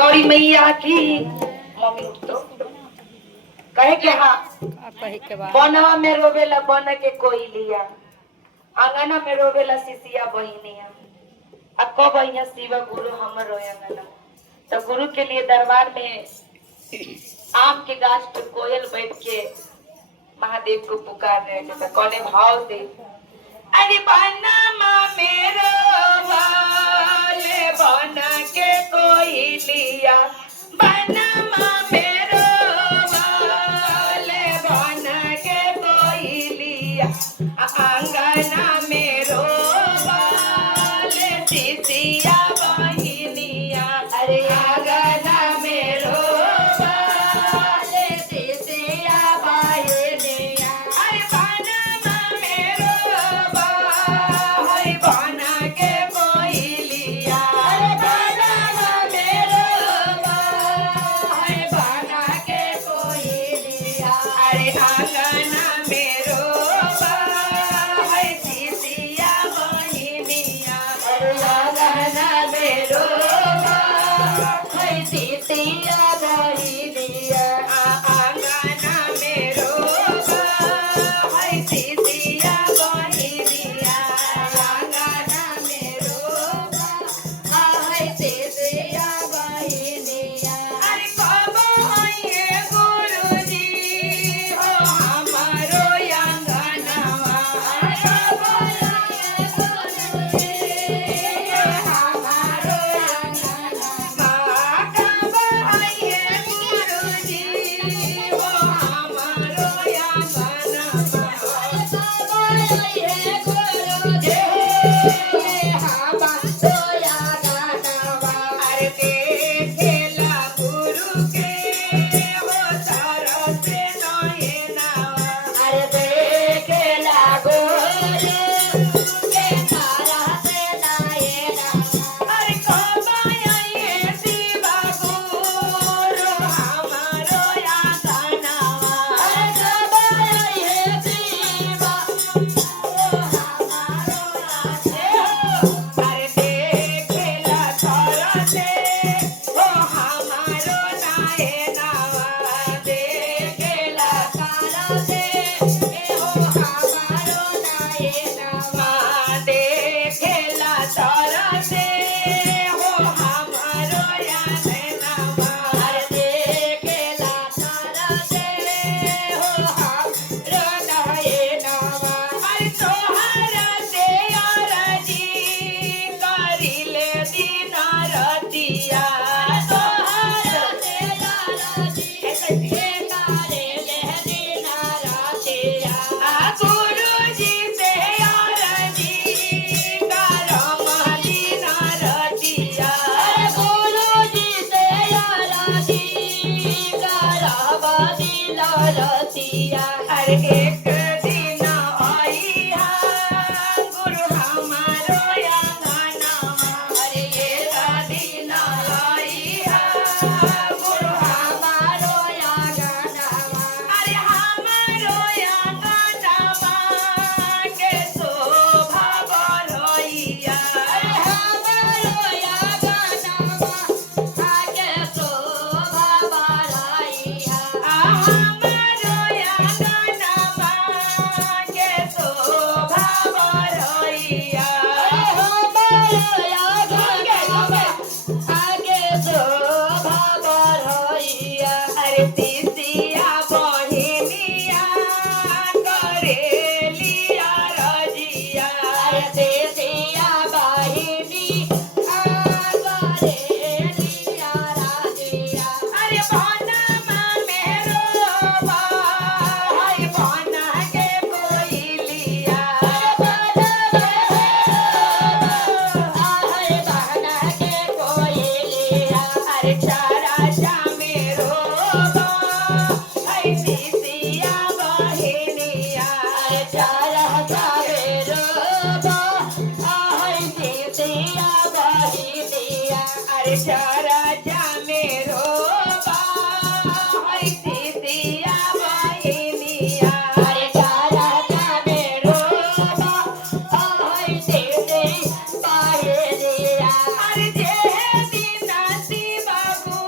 गौरी मैया की मम्मी उठ तो कहे के हाँ बनवा में रोवेला बन के कोई लिया आंगना में रोवेला सिसिया बहिनिया आ कब यहाँ शिव गुरु हमर रोयंगना तो गुरु के लिए दरबार में आम के गाछ पर कोयल बैठ के महादेव को पुकार रहे थे। तो कौने भाव से अरे बनमा मेरो वाले बना के कोई लिया बनमा मेरो वाले बना के कोई लिया आंगना मेरो वाले सिसिया बहिनिया अरे आंगना मेरो वाले सिसिया बहिनिया अरे बनमा मेरो वाले बना के कोई लिया अरे बनमा मेरो वाले बना के कोई लिया अरे आंगना मेरो वाले सिसिया बहिनिया अरे आंगना मेरो वाले सिसिया बहिनिया आंगना मेरो वाले सिसिया बहिनिया आंगना मेरो वाले सिसिया बहिनिया अरे बाबा ये गुरुजी हो हमारो आंगनवा अरे बाबा ये गुरुजी हो हमारो आंगनवा बाबा ये गुरुजी हो हमारो आंगनवा बाबा ये गुरुजी हमारो आंगनवा अरे देखेला गुरु के हो तरस नयनवा अरे देखेला गुरु के तरस नयनवा अरे कबा ये शिव गुरु हमारो आंगनवा अरे कबा ये शिव गुरु हमारो आंगनवा अरे देखेला तरसे हो हमारो नयनवा देखेला तरसे हो हमारो नयनवा देखेला तरसे हो हमारो नयनवा अरे देखेला तरसे हो हमारो नयनवा अरे तोहरा से अरजी करिले दिन रतिया तोहरा से अरजी करिले दिन रतिया गुरुजी से अरजी करम दिन रतिया गुरुजी से अरजी करम दिन रतिया हर एक दिन आइया गुरु हमारो आंगनवा अरे एक दिन आइया गुरु हमारो आंगनवा अरे हमारो आंगनवा के शोभा बढ़इया अरे हमारो आंगनवा के शोभा बढ़इया हमारो आंगनवा के शोभा बढ़इया हमारो आंगनवा के शोभा बढ़इया अरे सिसिया बहिनिया करेलिया रजिया अरे सिसिया बहिनी करेलिया रजिया अरे बनमा मेरो भाई बना के कोई लिया अरे बना के कोई लिया अरे चारा चा मेरो भाई सिसिया बहिनिया अरे चारा चा मेरो भाई सिसिया बहिनिया अरे चारा चा मेरो भाई सिसिया बहिनिया अरे चारा चा मेरो भाई सिसिया बहिनिया अरे जे दिन शिव गुरु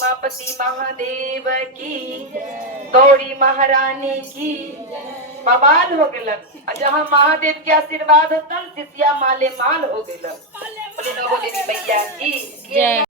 उमापति महादेव की, गौरी महारानी की। बवाल हो गेलन। और जहाँ महादेव के आशीर्वाद होतन शिष्या माले माल हो गेलन। बोले नवो देवी मैया की।